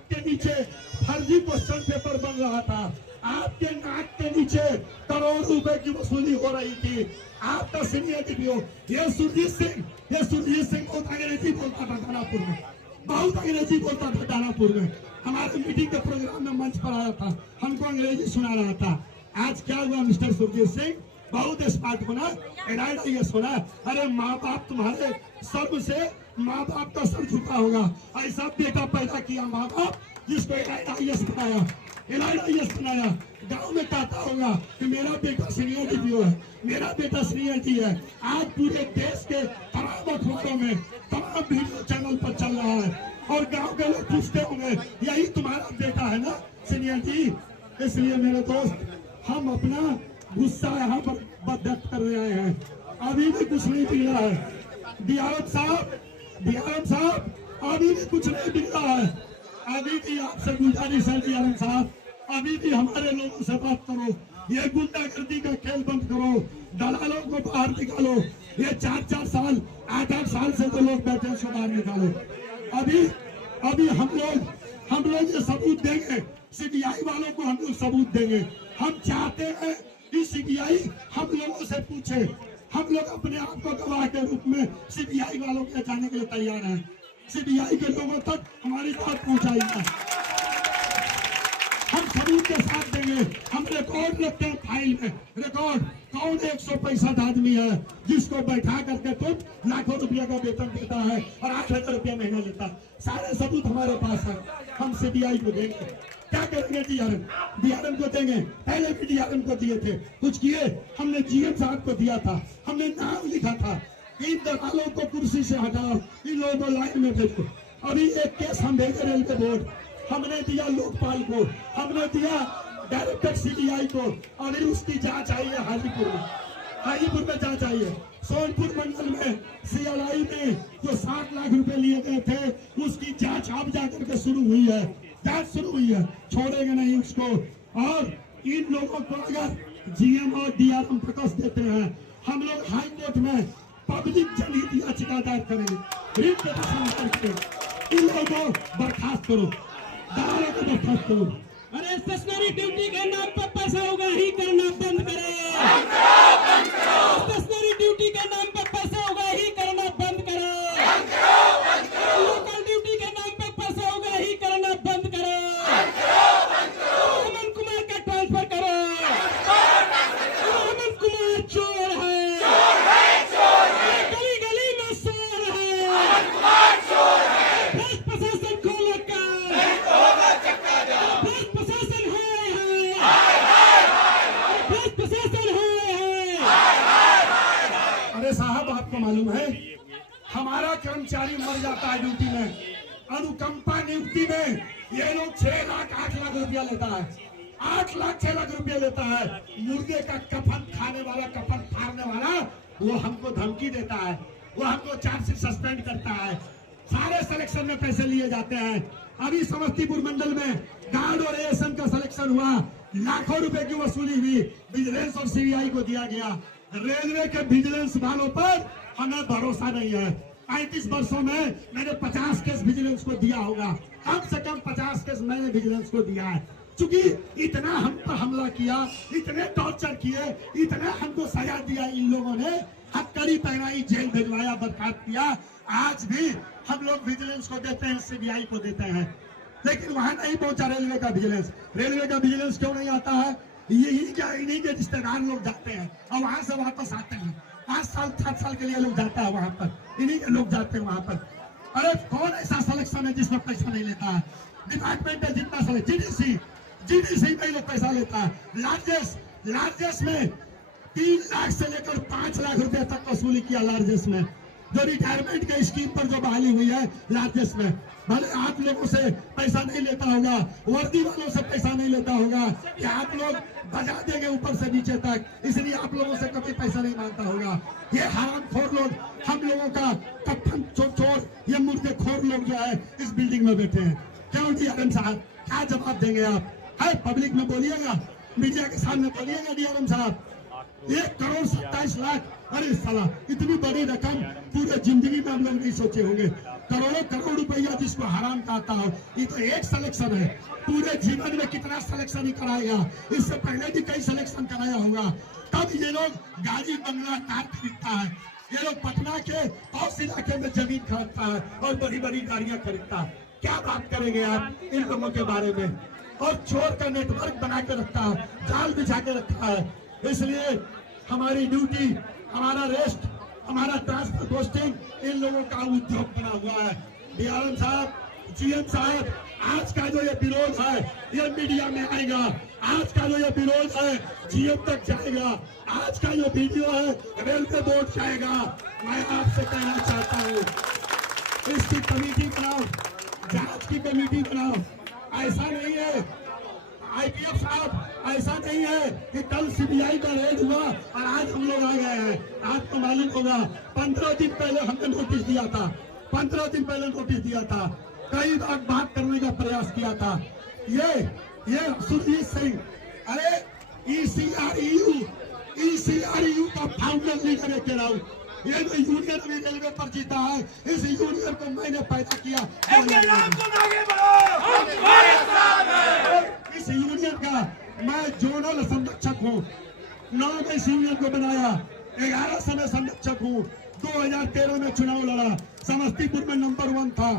के नीचे फर्जी क्वेश्चन पेपर बन रहा था, आपके नाक के नीचे करोड़ रुपए की वसूली हो रही थी। आपका सीनियर डीपीओ ये सुरजीत सिंह बहुत अंग्रेजी बोलता था दानापुर में, बहुत अंग्रेजी बोलता था दानापुर में। हमारे मीटिंग के प्रोग्राम में मंच पर आया था, हमको अंग्रेजी सुना रहा था। आज क्या हुआ मिस्टर सुरजीत सिंह, बहुत स्मार्ट होना, IAS होना। अरे माँ बाप तुम्हारे सर्व से माँ बाप का सर झुका होगा, ऐसा बेटा पैदा किया माँ बाप जिसको IAS बनाया। गांव में कहता होगा कि मेरा बेटा सीनियर डीपीओ है, मेरा बेटा सीनियर डी है। आज पूरे देश के तमाम अखबारों में, तमाम वीडियो चैनल पर चल रहा है, और गांव के लोग पूछते होंगे यही तुम्हारा बेटा है ना सीनियर डी। इसलिए मेरे दोस्त, हम अपना गुस्सा यहाँ पर व्यक्त कर रहे हैं, अभी भी कुछ नहीं बिगड़ा है, डीआरएम साहब अभी भी कुछ नहीं बिगड़ा है। अभी भी आपसे गुजारिश है डीआरएम साहब, अभी भी हमारे लोगों से बात करो, ये गुंडागर्दी का खेल बंद करो, दलालों को बाहर निकालो, ये 4-4 साल 8-8 साल से जो लोग बैठे हैं बाहर निकालो। अभी हम लोग ये सबूत देंगे, सीबीआई वालों को हम लोग सबूत देंगे। हम चाहते हैं कि सीबीआई हम लोगों से पूछे, हम लोग अपने आप को गवाह के रूप में सीबीआई वालों के जाने के लिए तैयार हैं। सीबीआई के लोगों तक हमारी बात पहुंचाएगा, हम सबूत के साथ देंगे। हम रिकॉर्ड रखते हैं फाइल में, रिकॉर्ड कौन 165 आदमी है जिसको बैठा करके तुम लाखों रुपया का वेतन देता है और 8,000 रुपया महीना लेता, सारे सबूत हमारे पास है। हम सीबीआई को देंगे। क्या करेंगे? डीआरएम को देंगे। पहले भी डीआरएम को दिए थे, कुछ किए? हमने जीएम साहब को दिया था, हमने नाम लिखा था, इन दलालों को कुर्सी से हटाओ, इन लोगों को लाइन में भेजो। अभी एक केस हम भेजे रेलवे बोर्ड, हमने दिया लोकपाल को, हमने दिया डायरेक्टर सीबीआई को, और उसकी जांच आई है हाजीपुर में जांच आई है। सोनपुर मंडल में सीएलआई में जो 60 लाख रुपए लिए गए थे, उसकी जांच अब जाकर के शुरू हुई है, जांच शुरू हुई है, छोड़ेंगे नहीं उसको। और इन लोगों को अगर जीएम और डीआरएम प्रकाश देते हैं, हम लोग हाई कोर्ट में पब्लिक जनहित याचिका दायर करेंगे, रिट पिटीशन करके इन लोगों को बर्खास्त करो, दलालों को बर्खास्त करो। अरे स्टेशनरी ड्यूटी के नाम पर पैसा उगाही करना बंद करें। स्टेशनरी ड्यूटी के नाम पर पैसा उगाही करना बंद करो। लोकल ड्यूटी के नाम पर पैसा उगाही करना बंद करो। हेमंत कुमार का ट्रांसफर करो। हेमंत कुमार चोर है, गली गली में चोर है। भ्रष्ट प्रशासन को लगा, भ्रष्ट प्रशासन अरे साहब, आपको मालूम है हमारा कर्मचारी मर जाता है ड्यूटी में, अनुकंपा नियुक्ति में ये लोग 6 लाख 8 लाख रुपया लेता है, 8 लाख 6 लाख रुपया लेता है। मुर्गे का कफन खाने वाला, कफन फाड़ने वाला, वो हमको धमकी देता है, वो हमको चार्जशीट सस्पेंड करता है। सारे सिलेक्शन में पैसे लिए जाते हैं। अभी समस्तीपुर मंडल में गार्ड और एएसएम का सिलेक्शन हुआ, लाखों रुपए की वसूली हुई, विजिलेंस और सीबीआई को दिया गया। रेलवे के विजिलेंस वालों पर हमें भरोसा नहीं है। 35 वर्षों में मैंने 50 केस विजिलेंस को दिया होगा, कम से कम 50 केस मैंने विजिलेंस को दिया है। चूंकि इतना हम पर हमला किया, इतने टॉर्चर किए, इतना हमको सजा दिया इन लोगों ने, हथकड़ी पहनाई, जेल भिजवाया, बर्खास्त किया। आज भी हम लोग विजिलेंस को देते हैं, सीबीआई को देते हैं, लेकिन वहां नहीं पहुंचा रेलवे का विजिलेंस। रेलवे का विजिलेंस क्यों नहीं आता है? इन्हीं के रिश्तेदार लोग जाते हैं और वहां से वापस आते हैं। 5 साल 7 साल के लिए लोग जाता है वहां पर, इन्हीं के लोग जाते हैं वहां पर। अरे कौन ऐसा सिलेक्शन है जिसमें पैसा नहीं लेता है? डिपार्टमेंट है जितना जीडीसी में लोग पैसा लेता है। लार्जेस्ट में 3 लाख से लेकर 5 लाख रुपए तक वसूली किया लार्जेस्ट में। जो रिटायरमेंट के स्कीम पर जो बहाली हुई है लार्जेस्ट में, भले आप लोगों से पैसा नहीं लेता होगा, वर्दी वालों से पैसा नहीं लेता होगा, कि आप लोग बजा देंगे ऊपर से नीचे तक, इसलिए आप लोगों से कभी पैसा नहीं मांगता होगा। ये हरामखोर लोग, हम लोगों का कफन चोर, ये मुर्देखोर लोग जो है इस बिल्डिंग में बैठे हैं। क्यों डीआरएम साहब, क्या जवाब देंगे आप? है पब्लिक में बोलिएगा, मीडिया के सामने बोलिएगा डीआरएम साहब। 1,27,00,000, अरे साला, इतनी बड़ी रकम पूरे जिंदगी में हम लोग नहीं सोचे होंगे। करोड़ रुपया जिसको हराम कहता हो, ये तो एक सिलेक्शन है। पूरे जीवन में कितना सिलेक्शन ही कराएगा, इससे पहले भी कई सिलेक्शन कराया होगा। तब ये लोग गाड़ी बंगला कार खरीदता है, ये लोग पटना के पौष इलाके में जमीन खरीदता है और बड़ी बड़ी गाड़ियां खरीदता है। क्या बात करेंगे आप इन लोगों के बारे में? और चोर का नेटवर्क बना के रखता है, जाल बिछा के रखा है। इसलिए हमारी ड्यूटी, हमारा रेस्ट, हमारा ट्रांसफर पोस्टिंग इन लोगों का उद्योग बना हुआ है। डीआरएम साहब, जीएम साहब, आज का जो ये विरोध है ये मीडिया में आएगा, आज का जो ये विरोध है जीएम तक जाएगा, आज का जो वीडियो है रेलवे बोर्ड जाएगा। मैं आपसे कहना चाहता हूँ, इसकी कमेटी बनाओ, जांच की कमेटी बनाओ। ऐसा नहीं है आईपीएफ साहब, ऐसा नहीं है कि कल सीबीआई का रेड हुआ और आज हम लोग आ गए हैं। आपको मालूम होगा 15 दिन पहले हमने नोटिस दिया था, 15 दिन पहले नोटिस दिया था, कई बार बात करने का प्रयास किया था। ये सुरजीत सिंह, अरे ECREU का फाउंडर लीडर है केराउ। ये जो यूनियन भी रेलवे पर जीता है, इस यूनियन को मैंने पैदा किया। इस यूनियन का मैं जोनल संरक्षक हूँ। 9 में इस यूनियन को बनाया, 11 से मैं संरक्षक हूँ। 2013 में चुनाव लड़ा, समस्तीपुर में नंबर 1 था,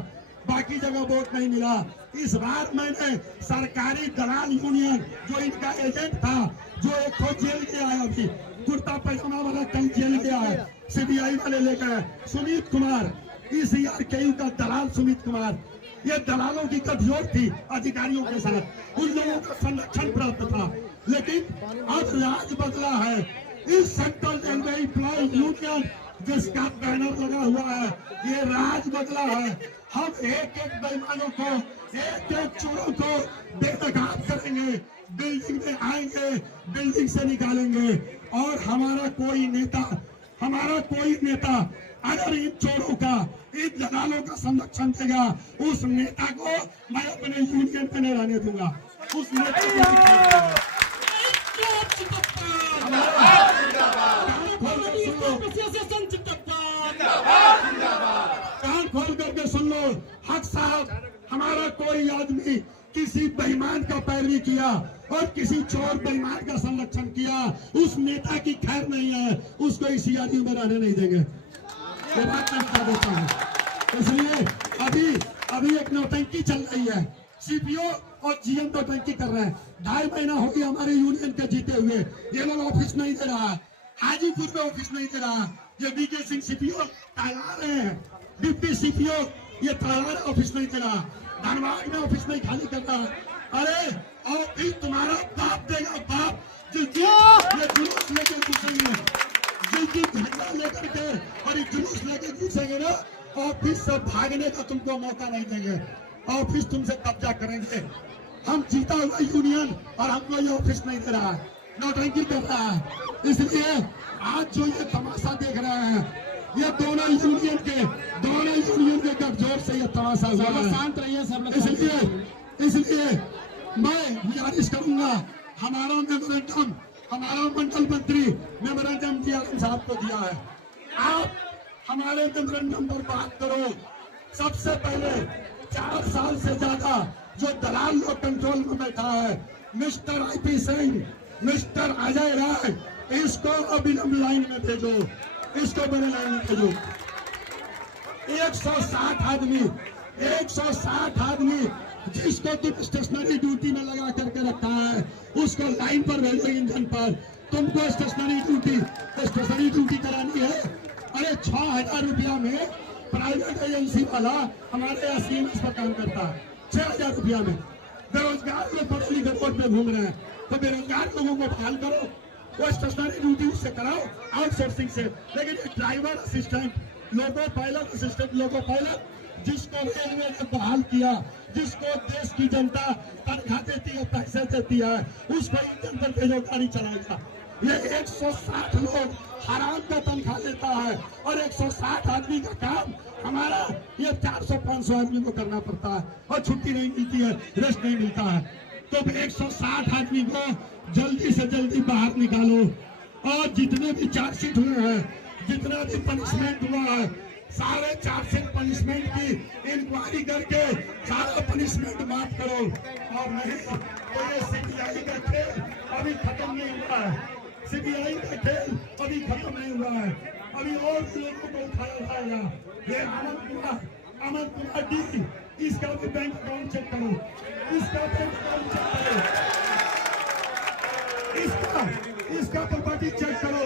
बाकी जगह वोट नहीं मिला। इस बार मैंने सरकारी दलाल यूनियन जो इनका एजेंट था, जो एक को जेल गया है, अभी कुर्ता पैजामा वाला कल जेल गया है, CBI वाले लेकर सुमित कुमार, ECREU का दलाल सुमित कुमार। ये दलालों की गठजोड़ थी अधिकारियों के साथ, उन लोगों का संरक्षण प्राप्त था। लेकिन अब राज बदला है। इस सेंट्रल रेलवे एम्प्लॉय यूनियन जिसका बैनर लगा हुआ है, ये राज बदला है। हम एक बेईमानों को, एक चोरों को बेनकाब करेंगे, बिल्डिंग में आएंगे, बिल्डिंग से निकालेंगे। और हमारा कोई नेता अगर इन चोरों का, इन दलालों का संरक्षण देगा, उस नेता को मैं अपने यूनियन में नहीं रहने दूंगा। उस नेता को कान खोल करके सुन लो। हक साहब, हमारा कोई आदमी किसी बेईमान का पैरवी किया और किसी चोर बेईमान का संरक्षण किया, उस नेता की खैर नहीं है, उसको इस ECREU में रहने नहीं देंगे। ये बात मैं बता देता हूँ। इसलिए अभी एक नौटंकी चल रही है, CPO और GM नौटंकी कर रहे हैं। 2.5 महीना हो गया हमारे यूनियन के जीते हुए, ये लोग ऑफिस नहीं दे रहा, हाजीपुर में ऑफिस नहीं दे रहा। ये BK सिंह CPO तैयार है, डिप्टी CPO ये तैयार ऑफिस नहीं दे रहा, धनबाद में ऑफिस नहीं खाली कर रहा। अरे ऑफिस तुम्हारा बाप देगा, बाप। जिस दिन ये जुलूस लेके घुसेंगे, जिस दिन झंडा लेकर के और ये जुलूस लेके घुसेंगे ना, ऑफिस से भागने का तुमको मौका नहीं देंगे, ऑफिस तुमसे कब्जा करेंगे। हम जीता हुआ यूनियन और हमको ये ऑफिस नहीं दे रहा है, नौटंकी कर रहा है। इसलिए आज जो ये तमाशा देख रहे हैं, ये दोनों यूनियन के गठजोड़ से ये तमाशा हुआ है। शांत रहिए सब लोग। इसलिए मैं गुजारिश करूंगा, हमारा मेमोरेंडम, हमारा मंडल मंत्री मेमोरेंडम DRM साहब को दिया है, आप हमारे मेमोरेंडम पर बात करो। सबसे पहले 4 साल से ज्यादा जो दलाल लोग कंट्रोल में बैठा है, mister IP Singh, mister Ajay Rai, इसको अविलंब लाइन में भेजो, इसको बड़े लाइन में भेजो। 160 आदमी जिसको तुम स्टेशनरी ड्यूटी में लगा करके रखा है, उसको लाइन पर भेजो, इंजन पर। तुमको स्टेशनरी ड्यूटी करानी है। अरे 6000 रुपया में प्राइवेट एजेंसी वाला हमारे यहाँ CMS पर काम करता है, 6000 रुपया में। बेरोजगार लोग पढ़े लिखे रोड पे घूम रहे हैं, तो बेरोजगार लोगों को बहाल करो, वो स्टेशनरी ड्यूटी उससे कराओ आउटसोर्सिंग से। लेकिन ड्राइवर असिस्टेंट, लोको पायलट जिसको रेलवे ने बहाल किया, जिसको देश की जनता तनख्वाह देती है, पैसे देती है, उसको इंजन पर भेजो, गाड़ी चलाएगा। ये 160 लोग हराम का तनख्वाह लेता है और 160 आदमी का काम हमारा ये 400-500 आदमी को करना पड़ता है और छुट्टी नहीं मिलती है, रेस्ट नहीं मिलता है। तो 160 आदमी को जल्दी से जल्दी बाहर निकालो और जितने भी चार्जशीट हुए हैं, जितना भी पनिशमेंट हुआ है, सारे चार्जशीट पनिशमेंट की इंक्वायरी करके सारा पनिशमेंट माफ करो। और नहीं तो ये CBI का खेल अभी खत्म नहीं हुआ है, CBI का खेल अभी खत्म नहीं हुआ है, अभी और लोगों को उठाया जाएगा। ये अमन कुमार D, इसका भी बैंक अकाउंट चेक करो, इसका बैंक अकाउंट चेक करो, इसका प्रॉपर्टी चेक करो।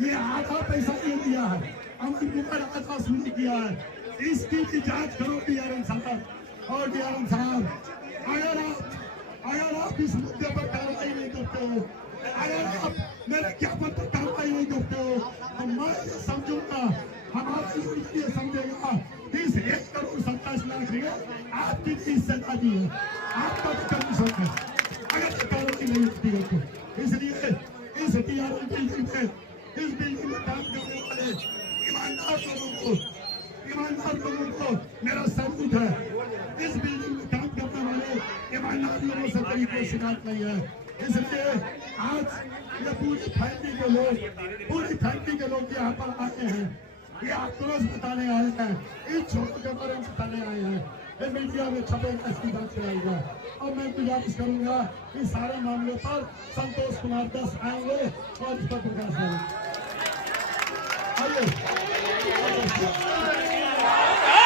ये आधा पैसा ये दिया है, अमन कुमार आधा सुनी किया है, इसकी भी जांच करो DRM साहब। और DRM साहब, अगर आप इस मुद्दे पर कार्रवाई नहीं करते हो, अगर आप मेरे ज्ञापन पर कार्रवाई नहीं करते हो, तो मैं ये समझूंगा, हमारा यूनियन ये समझेगा, इस 1,27,00,000 रुपये आपकी भी हिस्सेदारी है, आपका भी कमीशन है, अगर ये कार्रवाई नहीं होती है तो। इसलिए इस DRM बिल्डिंग में काम करने वाले ईमानदार लोगों को मेरा सैल्यूट है। इस बिल्डिंग में काम करने वाले ईमानदार लोगों से कहीं कोई शिकायत नहीं है। इसलिए आज ये पूरी फैमिली के लोग यहाँ पर आए हैं, ये आक्रोश बताने आए हैं, इन छोरों के बारे में बताने आए हैं। ये मीडिया में छपेगा, इसकी बात कराएगा। और मैं गुजारिश करूंगा कि सारे मामले पर संतोष कुमार दास आएंगे और इस पर प्रकाश डालेंगे। आइए।